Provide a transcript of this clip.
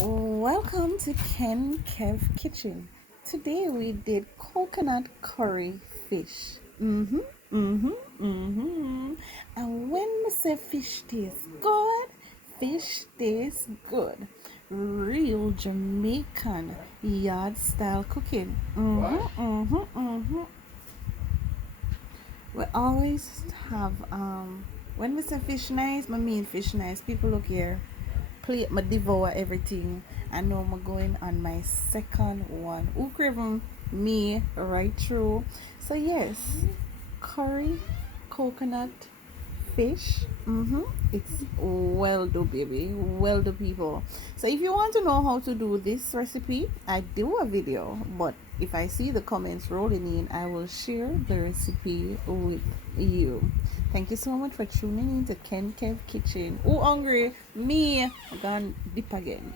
Welcome to Ken Kev Kitchen. Today we did coconut curry fish. And when we say fish tastes good, fish tastes good. Real Jamaican yard style cooking. We always have when we say fish nice, I mean fish nice. People look here, plate, me devour everything. I know I'm going on my second one. Who craving me right through? So yes, curry, coconut, fish. It's well do, baby. Well do, people. So if you want to know how to do this recipe, I do a video. But if I see the comments rolling in, I will share the recipe with you. Thank you so much for tuning in to Ken Kev Kitchen. Oh, hungry? Me. I'm gonna dip again.